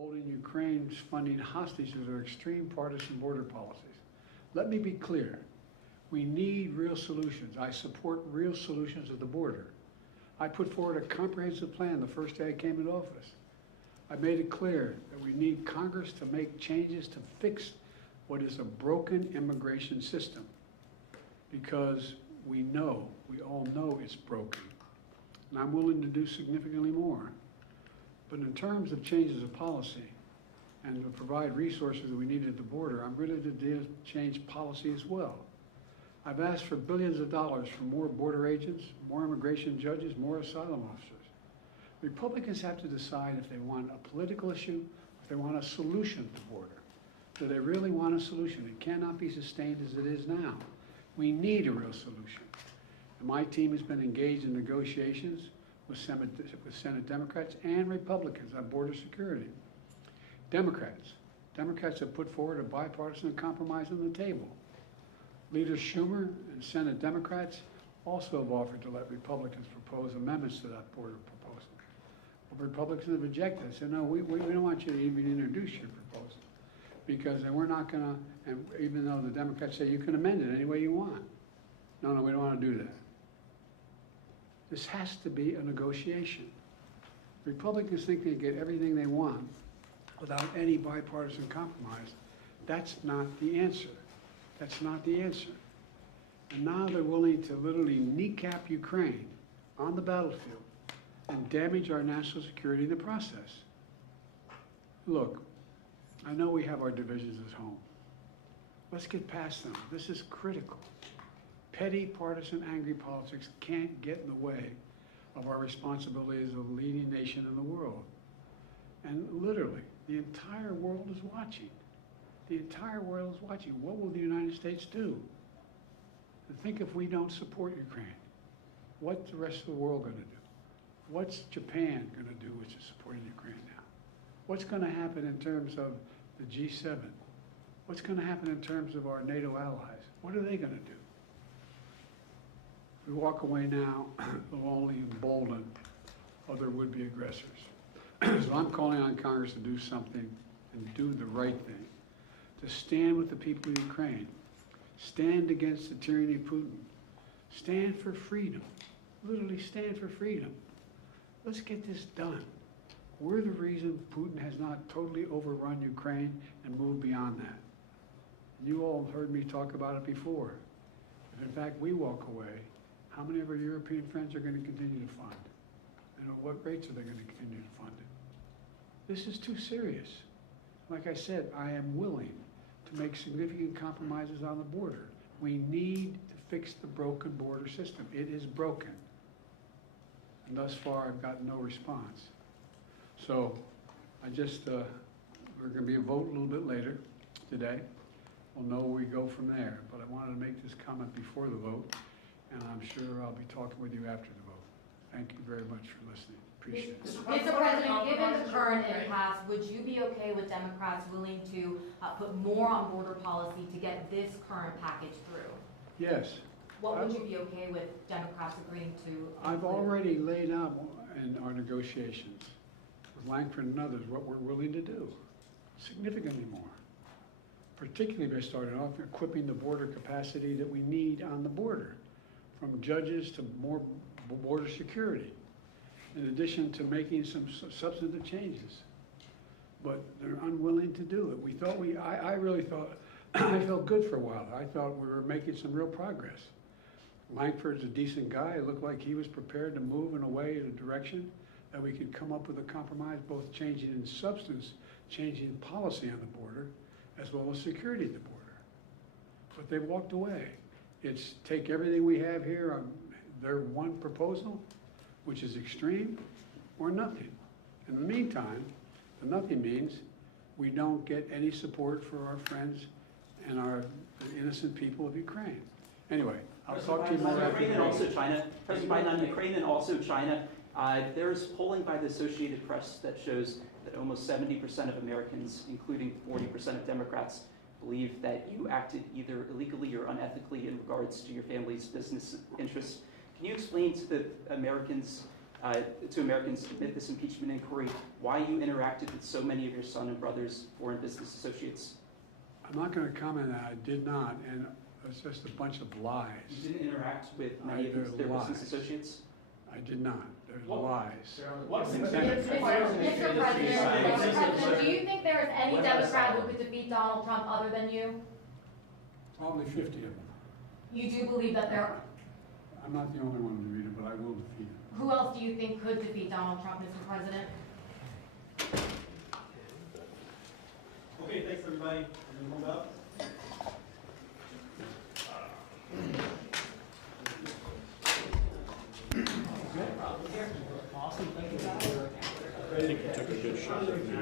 holding Ukraine's funding hostage to their extreme partisan border policies. Let me be clear. We need real solutions. I support real solutions at the border. I put forward a comprehensive plan the first day I came into office. I made it clear that we need Congress to make changes to fix what is a broken immigration system, because we all know it's broken. And I'm willing to do significantly more. But in terms of changes of policy and to provide resources that we need at the border, I'm ready to change policy as well. I've asked for billions of dollars for more border agents, more immigration judges, more asylum officers. Republicans have to decide if they want a political issue, if they want a solution to the border. Do they really want a solution? It cannot be sustained as it is now. We need a real solution. And my team has been engaged in negotiations with Senate Democrats and Republicans on border security. Democrats have put forward a bipartisan compromise on the table. Leaders Schumer and Senate Democrats also have offered to let Republicans propose amendments to that border proposal. But Republicans have rejected it. Said, no, we don't want you to even introduce your proposal, because then we're not going to, and even though the Democrats say you can amend it any way you want. No, we don't want to do that. This has to be a negotiation. Republicans think they get everything they want without any bipartisan compromise. That's not the answer. That's not the answer. And now they're willing to literally kneecap Ukraine on the battlefield and damage our national security in the process. Look, I know we have our divisions at home. Let's get past them. This is critical. Petty, partisan, angry politics can't get in the way of our responsibility as a leading nation in the world. And literally, the entire world is watching. The entire world is watching. What will the United States do? Think if we don't support Ukraine, what's the rest of the world going to do? What's Japan going to do, which is supporting Ukraine now? What's going to happen in terms of the G7? What's going to happen in terms of our NATO allies? What are they going to do? We walk away now, will only embolden other would-be aggressors. So I'm calling on Congress to do something and do the right thing, to stand with the people of Ukraine, stand against the tyranny of Putin, stand for freedom, literally stand for freedom. Let's get this done. We're the reason Putin has not totally overrun Ukraine and moved beyond that. You all have heard me talk about it before. If in fact we walk away, how many of our European friends are going to continue to fund? And at what rates are they going to continue to fund it? This is too serious. Like I said, I am willing to make significant compromises on the border. We need to fix the broken border system. It is broken. And thus far, I've gotten no response. So we're going to be a vote a little bit later today. We'll know where we go from there. But I wanted to make this comment before the vote, and I'm sure I'll be talking with you after the vote. Thank you very much for listening. Appreciate it. Mr. President, given the current impasse, would you be okay with Democrats willing to put more on border policy to get this current package through? Yes. What would you be okay with Democrats agreeing to? I've already laid out in our negotiations with Langford and others what we're willing to do, significantly more. Particularly by starting off equipping the border capacity that we need on the border, from judges to more border security, in addition to making some substantive changes. But they're unwilling to do it. I really thought, I felt good for a while. I thought we were making some real progress. Langford's a decent guy. It looked like he was prepared to move in a way, in a direction that we could come up with a compromise, both changing in substance, changing policy on the border, as well as security at the border. But they walked away. It's take everything we have here on their one proposal, which is extreme, or nothing. In the meantime, the nothing means we don't get any support for our friends and the innocent people of Ukraine. Anyway, I'll talk to you more after. Ukraine and also China. President Biden, on Ukraine and also China, there's polling by the Associated Press that shows that almost 70% of Americans, including 40% of Democrats, believe that you acted either illegally or unethically in regards to your family's business interests. Can you explain to the Americans to Americans amid this impeachment inquiry why you interacted with so many of your son and brother's foreign business associates? I'm not going to comment on that. I did not, and it's just a bunch of lies. You didn't interact with many of their They're business lies. associates? I did not. There's lies. What's Mr. President, do you think there is any Democrat who could defeat Donald Trump other than you? Probably 50 of them. You do believe that there, I'm not the only one to read it, but I will defeat it. who else do you think could defeat Donald Trump, Mr. President? Okay, thanks everybody. We're gonna move up. Awesome, thank you. I think you took a good shot at me.